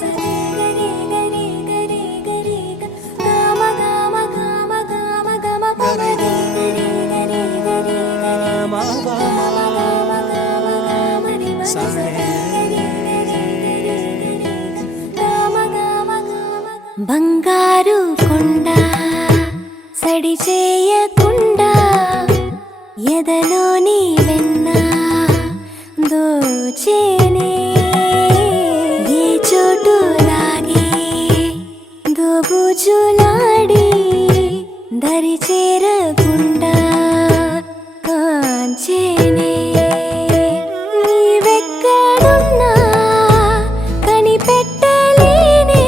సరి గరి గరి గరి గరి గమ గమ గమ గమ గమ పరి గరి గరి గరి గరి గమ గమ గమ గమ రి బంగారు కొండ సడి చేయకుండా ఎదలోని వెన్న దోచేనే ఏ చోటు లాగే దోబుజులాడి దరి చేరకుండా కాంచేనే నీవెక్కడున్నా కనిపెట్టలేనే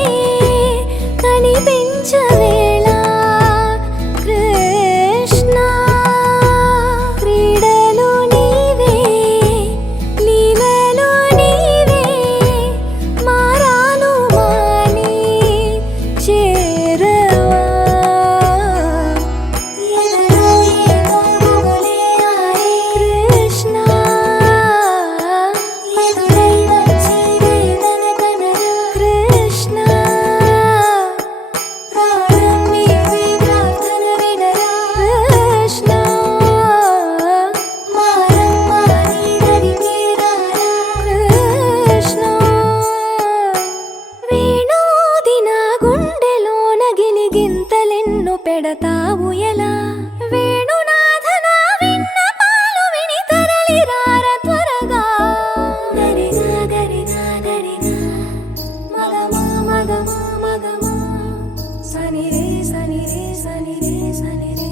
కనిపించవేళ కృష్ణ క్రీడలు నీవే లీలలు నీవే మారాలు మాని చేరవా ఎదలో ఏదో గుబులే ఆడే కృష్ణ ఎదురై వచ్చి వేదన కనరా కృష్ణ ప్రాణం నీవే ప్రార్థన వినరా కృష్ణ మారమ్మ నీ దరికి రారా కృష్ణ వేణోది నా గుండెలోన గిలిగింతలెన్ను పెడతావు ఎలా వేణునాథ నా విన్నపాలు విని తరలి రార త్వరగా గరిగా గరిగా గరిగా మగమా మగమా మగమా సని రే సని రే సని రే సని రే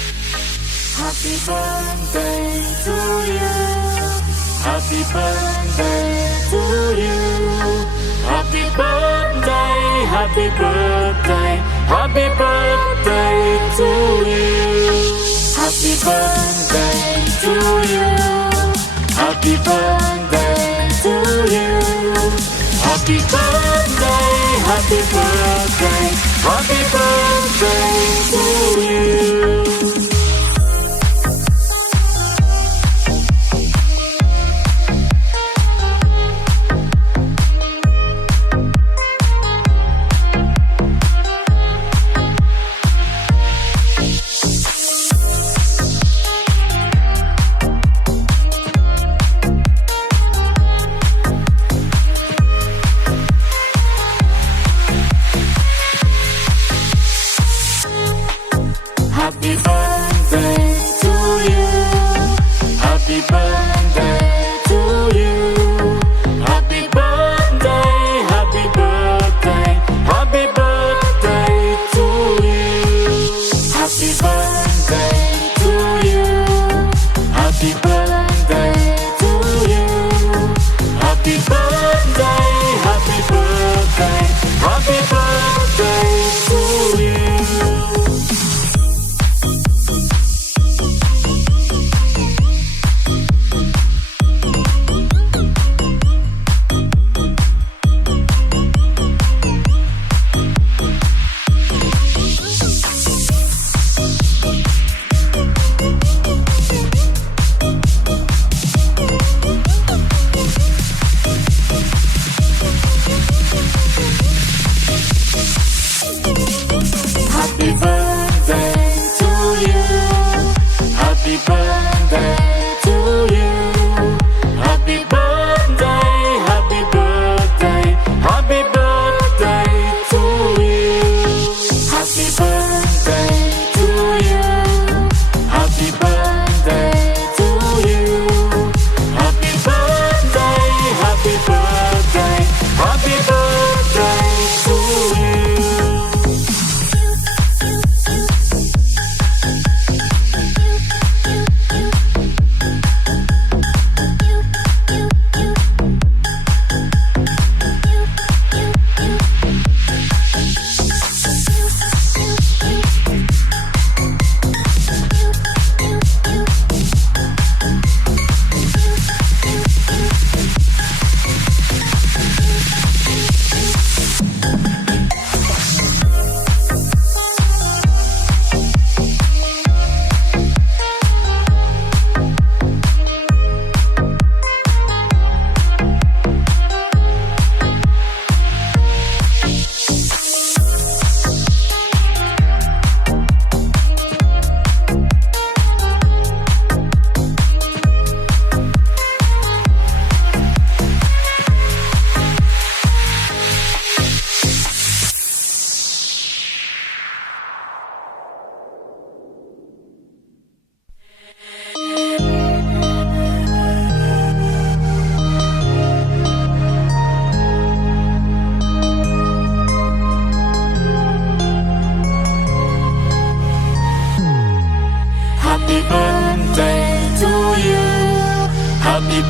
Happy birthday to you. Happy birthday to you. Happy birthday, happy birthday, happy birthday to you. Happy birthday to you. Happy birthday to you. Happy birthday, happy birthday, happy birthday to you.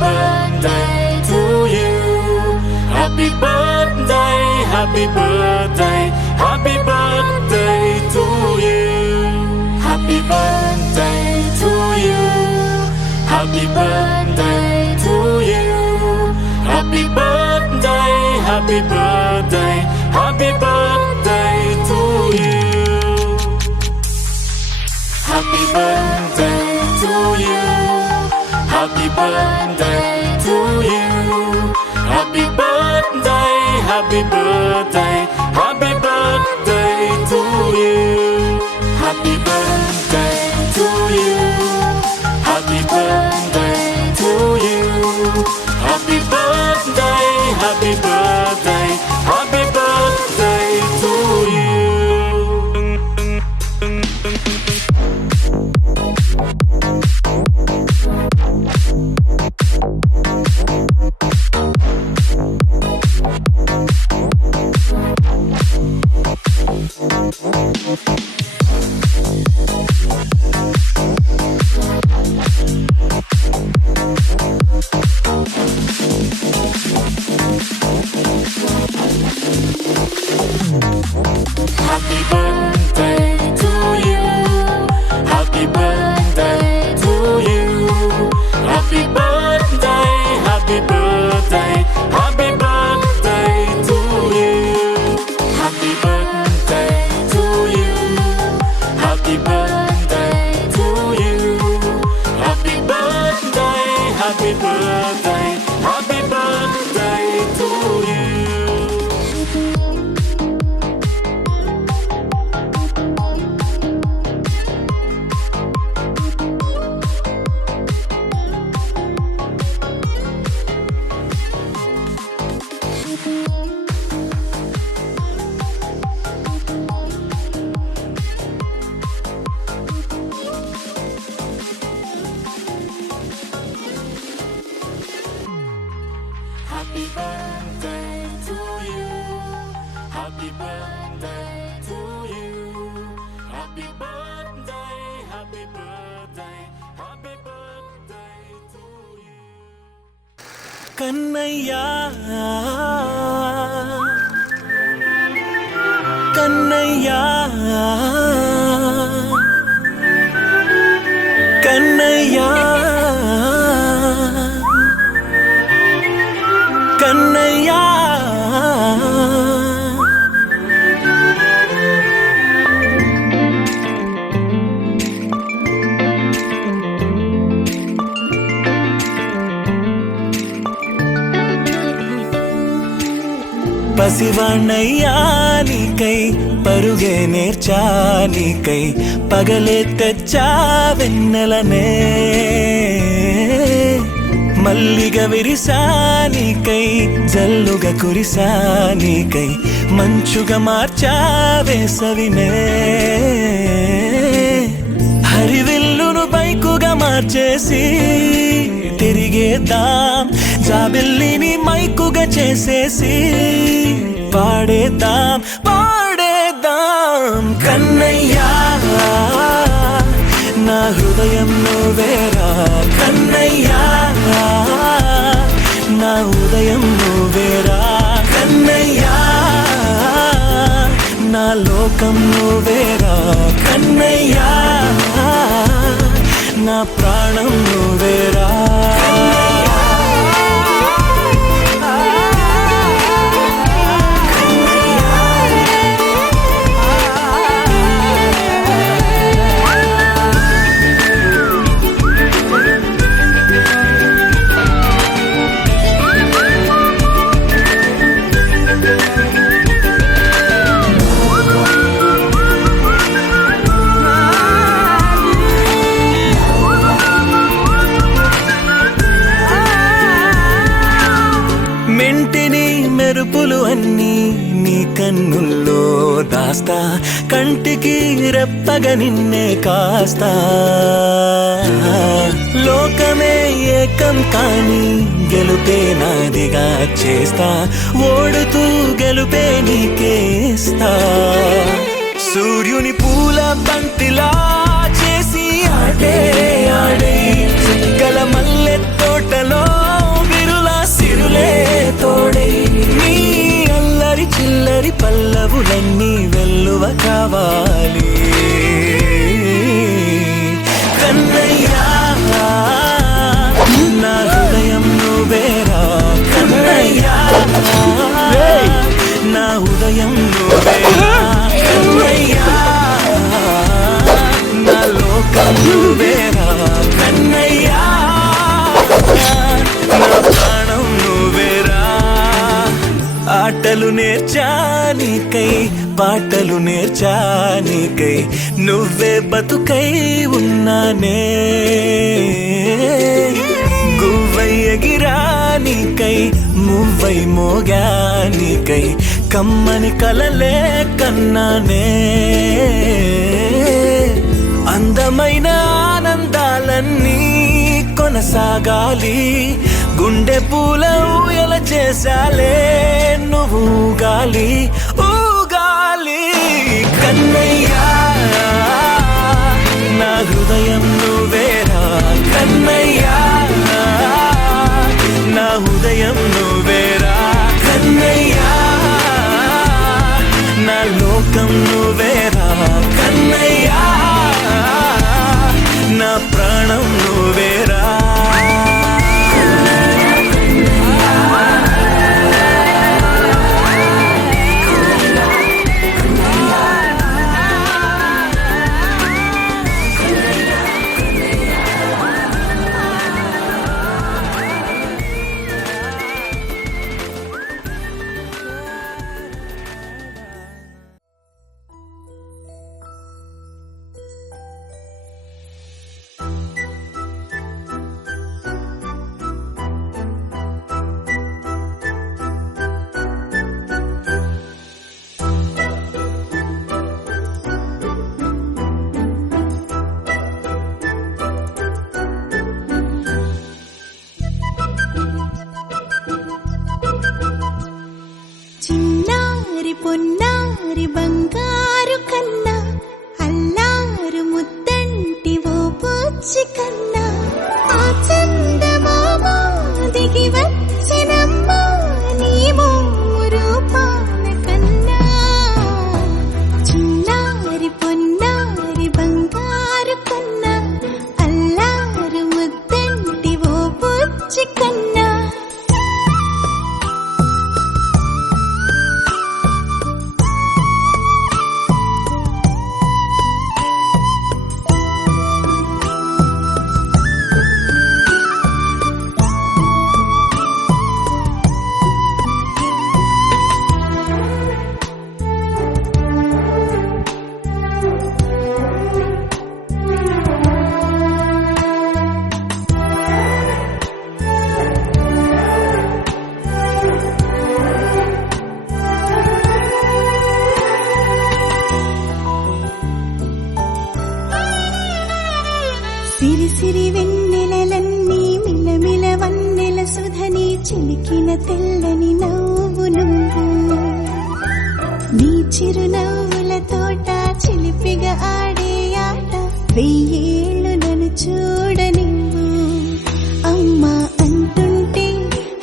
birthday to you. Happy birthday, happy birthday, happy birthday to you. Happy birthday to you. Happy birthday to you. Happy birthday, happy birthday, happy birthday to you. Happy birthday to you. Happy birthday to you. Happy birthday, happy birthday, happy birthday to you. Happy birthday to you. Happy birthday to you. Happy birthday, happy birthday, happy birthday to you. Happy birthday to you. Happy birthday to you. Happy birthday, happy birthday, happy birthday to you. Happy birthday to you. Happy birthday to you. Happy birthday, happy birthday, happy birthday to you. Happy birthday to you. Happy birthday to you. Happy birthday, happy birthday, happy birthday to you. కన్నయ్యా కన్నయ్యా కన్నయ్యా కన్నయ్యా పసివాణయ్యా నీకై పరుగే నేర్చాలికై పగలే తెచ్చా వెన్నెలనే మల్లిగ విరిసానికై జల్లుగా కురిసానికై మంచుగా మార్చా వేసవినే హరివిల్లును బైకుగా మార్చేసి తిరిగేద్దాం జాబిల్లిని మైకుగా చేసేసి పాడేద్దాం పాడేద్దాం కన్నయ్యా నా హృదయంలో వేరా కన్నయ్యా నా ఉదయం వేరా కన్నయ్యా నా లోకం వేరా కన్నయ్యా నా ప్రాణం వేరా మెరుపులు అన్నీ నీ కన్నుల్లో దాస్తా కంటికి రెప్పగా నిన్నే కాస్తా లోకమే ఏకం కాని గెలుపే నాదిగా చేస్తా ఓడుతూ గెలుపే నీకేస్తా సూర్యుని పూల బంతిలా చేసి ఆడే ఆడే గల మల్లె తోటలో లోకం నువ్వేరా కన్నయ్యా, నా ప్రాణం నువ్వేరా. ఆటలు నేర్చానికై పాటలు నేర్చానికై నువ్వే బతుకై ఉన్నానే. గువ్వై ఎగిరానికై మువ్వై మోగానికై కమ్మని కలలే కన్నానే. అందమైన ఆనందాలన్నీ కొనసాగాలి, గుండె పూల ఊయల చేసాలే నువ్వు ఊగాలి ఊగాలి. కన్నయ్యా నా హృదయం నువ్వేరా కన్నయ్యా, నా హృదయం నువ్వేరా కన్నయ్యా, నా లోకం నువ్వేరా కన్నయ్యా, నా ప్రాణం నువ్వేరా. చిన్నారి పొన్నారి బంగారు కన్నా, అల్లారు ముద్దంటి ఓ బుజ్జి కన్నా, ఆ చందమామ దిగి వచ్చినమ్మా నీ మోము రూపాన కన్నా. చిన్నారి పొన్నారి బంగారు కన్నా, అల్లారు ముద్దంటి ఓ బుజ్జి కన్నా. సిరి సిరి వెన్నెలలన్నీ మిలమిల వన్నెల సుధని చిలికిన తెల్లని నవ్వు నువ్వు. నీ చిరునవ్వుల తోట చిలిపిగా ఆడే ఆట వెయ్యేళ్ళు నన్ను చూడని. అమ్మా అంటుంటే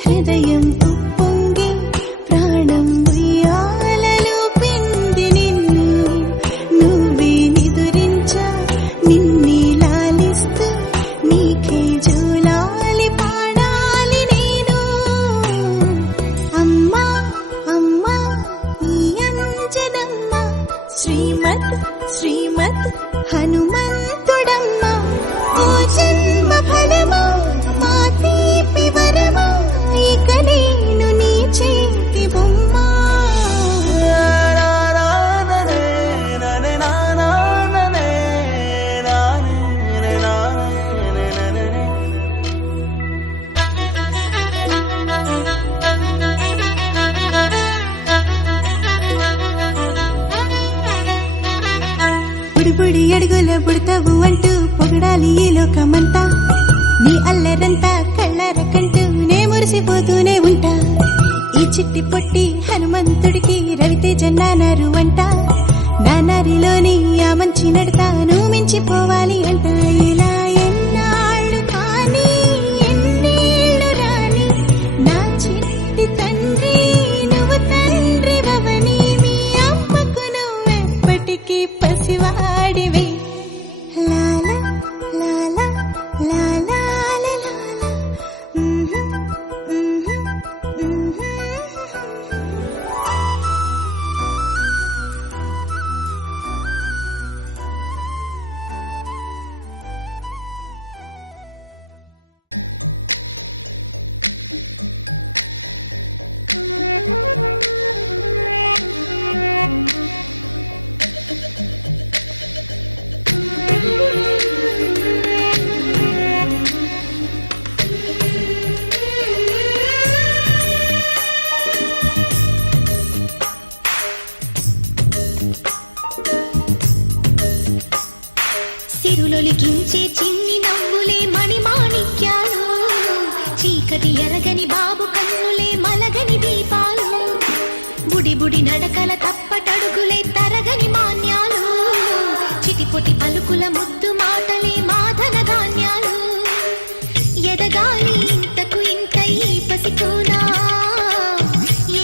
హృదయం ఉప్పొంగి ప్రాణం ఉయ్యాలలో పిండి నిన్ను. నువ్వే నిదురించా నిన్నే నీకే జోలాలి పాడాలి నేను. అమ్మా అమ్మా ఈ అంజనమ్మ శ్రీమత్ శ్రీమత్ హనుమంతుడమ్మ. సిరులొలికించే చిన్ని నవ్వులే మణిమాణిక్యాలు, చీకటి ఎరగని బాబు కన్నులే మలగని దీపాలు, బుడి బుడి నడకల తప్పటడుగులే తరగని మాన్యాలు, చిటిపొటి పలుకుల ముద్దు మాటలే మాధన ధాన్యాలు, ఎదగాలి ఇంతకు ఇంత ఈ పసికోనా,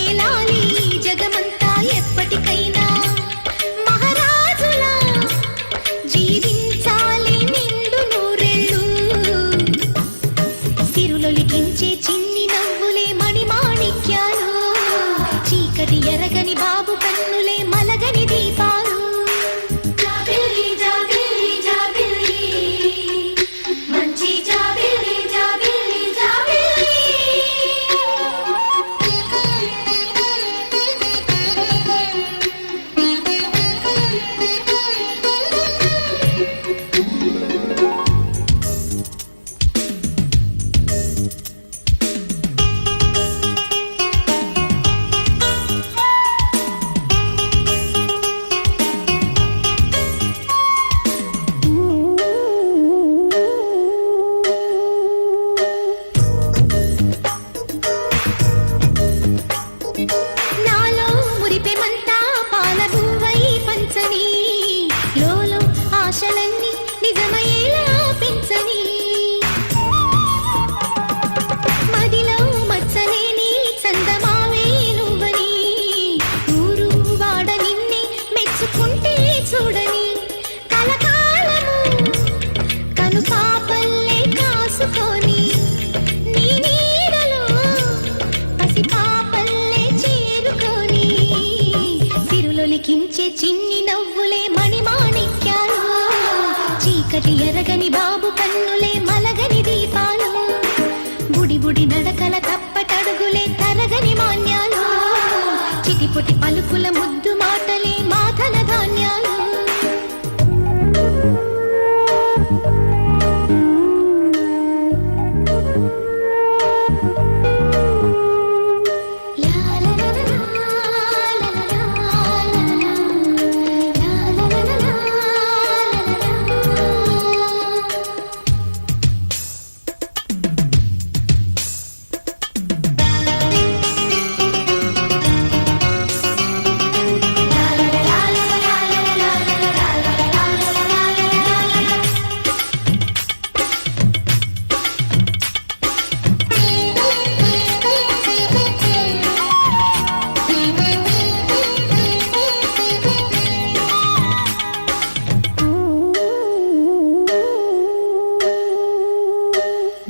ఏలాలి జగమంతా ఎప్పటికైనా, మహారాజులా జీవించాలి నిండు నూరెళ్ళు. సిరులొలికించే చిన్ని నవ్వులే మణిమాణిక్యాలు, చీకటి ఎరగని బాబు కన్నులే మలగని దీపాలు. జాబిల్లి జాబిల్లి జాబిల్లి మంచి జాబిల్లి జాబిల్లి జాబిల్లి. నాలో మురిపెమంతా పాలబువ్వై పంచని, లోలో ఆశలన్నీ నిజమయ్యేలా పెంచని, మదిలో మచ్చలేని చందమావే నువ్వని, ఊరు వాడ నిన్నే మెచ్చుకుంటే చూడని, కలకాలము కను పాపల్లే కాసుకొని, నీ నీడలో పసి పాపల్లే చేరుకొని, సిరులొలికించే చిన్ని నవ్వులే మణిమాణిక్యాలు, చీకటి ఎరగని బాబు కన్నులే మలగని దీపాలు, బుడి బుడి నడకల తప్పటడుగులే తరగని మాన్యాలు, చిటిపొటి పలుకుల ముద్దు మాటలే మాధన ధాన్యాలు.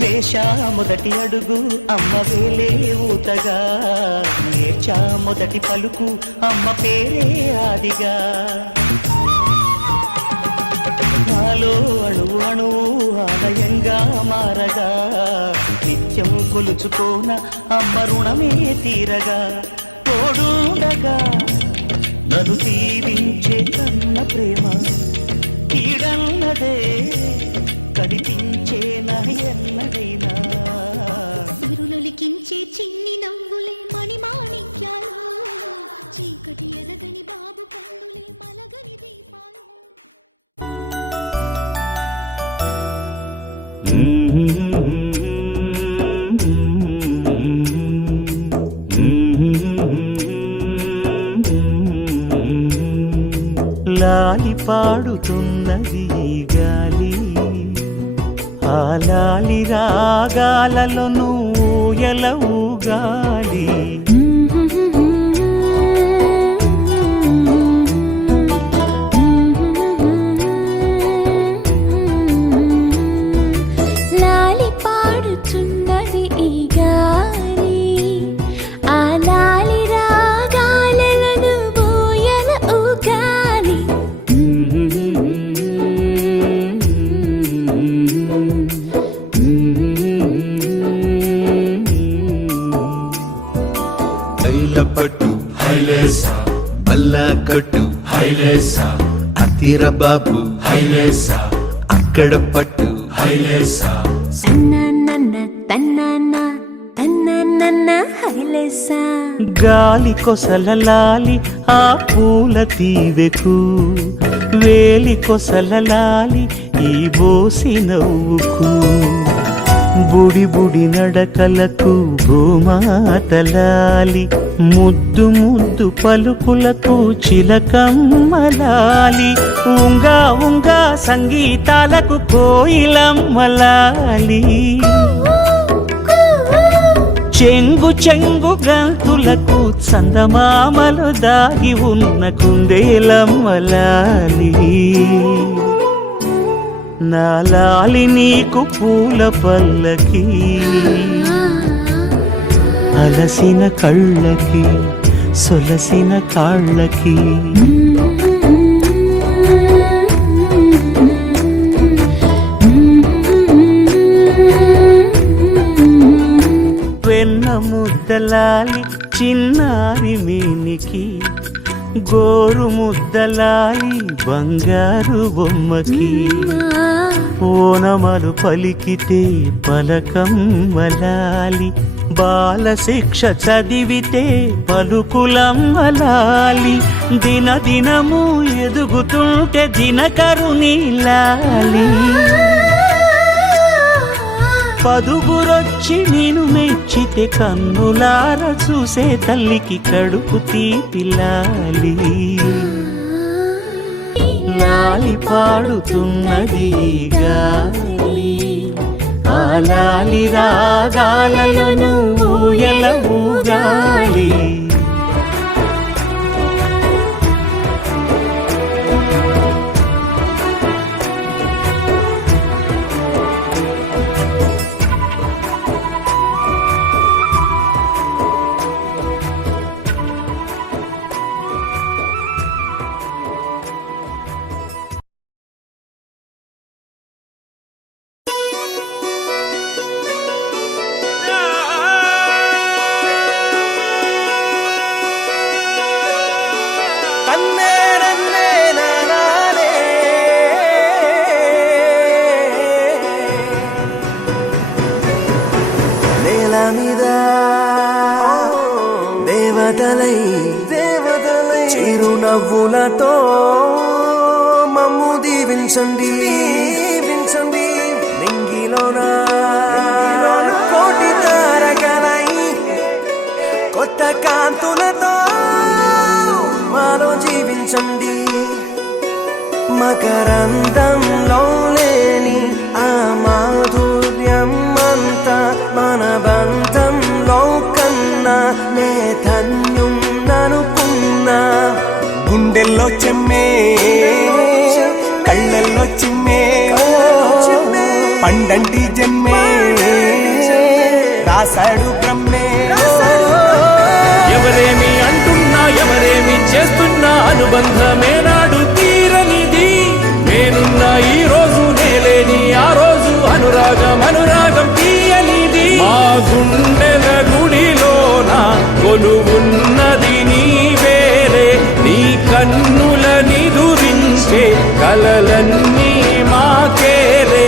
వేశా మొదటి అడుగు అమ్మ వేలే ఊతగా, నేర్చా మొదటి పలుకు అమ్మ పేరే ఆదిగా, నాలో అణువు అణువు ఆలయంగా మారగా, నిత్యం కొలుచుకోన అమ్మ రుణమే తీరగా, తోడుండగా నన్ను దీవించే కన్న ప్రేమ కీడన్నదే కనిపించేనా ఎన్నడైనా. సిరులొలికించే చిన్ని నవ్వులే మణిమాణిక్యాలు, చీకటి ఎరగని బాబు కన్నులే మలగని దీపాలు. లాలి పాడుతున్నది ఈ గాలి, ఆ లాలి రాగాలలో నువ్వు ఎలా ఊగాలి. లాలి పాడుచున్నది ఈ గాలి, ఆ లాలి రాగాలలో నువ్వు ఎలా ఊగాలి. పట్టు హైలేసా, బల్లా కట్టు హైలేసా, అతిర బాబు హైలేసా, అక్కడ పట్టు హైలేసా. తన్నన్న తన్నన్న తన్నన్న హైలేసా. గాలి కొసల లాలి ఆ పూల తీవెకు వేలి కొసలలాలి ఈ బోసి నవ్వుకు బుడి బుడి నడకలకు భూమాతలాలి ముద్దు ముద్దు పలుకులకు చిలకమ్మలాలి ఉంగా ఉంగా సంగీతాలకు కోయిలమ్మలాలి చెంగు చెంగు గంతులకు చందమామలు దాగి ఉన్న కుందేలమ్మలాలి నా లాలి నీకు పూల పల్లకి అలసిన కళ్ళకి సొలసిన కాళ్ళకి వెన్న ముద్దలాలి చిన్నారి మేనికి గోరు ముద్దలాలి బంగారు బొమ్మకి ఓనమలు పలికితే పలకమ్మలాలి బాల శిక్ష చదివితే పలుకులమ్మలాలి దిన దినము ఎదుగుతుంటే దినకరుని లాలి పదుగురొచ్చి నేను మెచ్చితే కన్నులార చూసే తల్లికి కడుపు తీపిలాలి లాలి పాడుతున్నది గాలి ఆ లాలి రాగాలలో నువ్వు ఎలా ఊగాలి దేవతలై చిరునవ్వులతో మమ్ము దీవించండి నింగిలోన కోటి తారకలై కొత్త కాంతులతో మాలో జీవించండి మకరందంలో లేని ఆ మాధుర్యం అంతా మన బంధంలో కన్నా నే ధన్యం ననుకున్నా గుండెల్లో చెమ్మే కళ్ళల్లో చెమ్మే పండంటి జన్మే రాశాడు బ్రహ్మే ఎవరేమి అంటున్నా ఎవరేమి చేస్తున్నా అనుబంధమే నాడు తీరనిది నేనున్న ఈ రోజు నేలేని ఆ రోజు అనురాగం తీయనిది మా గుండెల గుడిలోన కొలువున్నది నీ వేరే నీ కన్నుల నిదురించే కలలన్నీ మాకేరే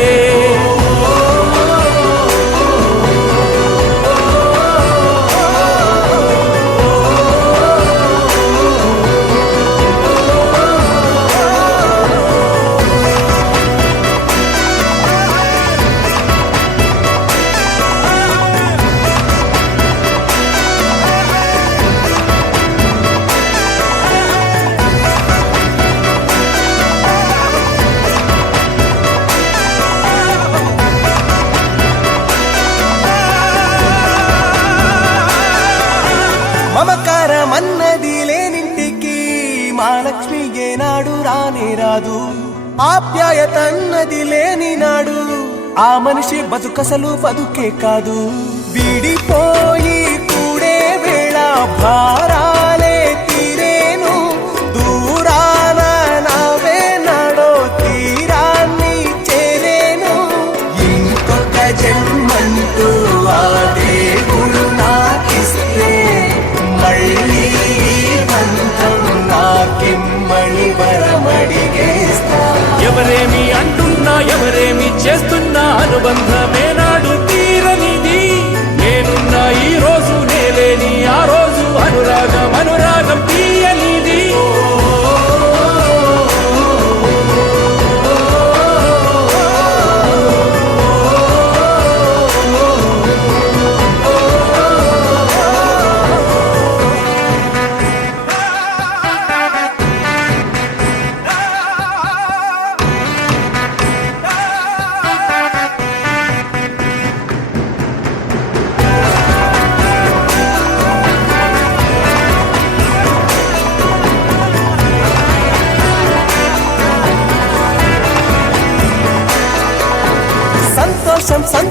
మమకారమన్నది లేనింటికి మహాలక్ష్మి ఏనాడు రానే రాదు ఆప్యాయతన్నది లేని నాడు ఆ మనిషి బతుకసలు బతుకే కాదు విడిపోయి కూడే వేళ భారాలే తీరేను దూరాన నావే నాడో తీరాన్ని చేరేను ఇంకొక జన్మంటూ ఆ దేవుడు నాకిస్తే మళ్ళీ పంతం నాకిమ్మడి వరమడిగేస్తా ఎవరేమి అంటున్నా ఎవరేమి చేస్తున్నా అనుబంధమే నాడు తీరనిది నేనున్న ఈ రోజు నేలేని ఆ రోజు అనురాగం సంతోషం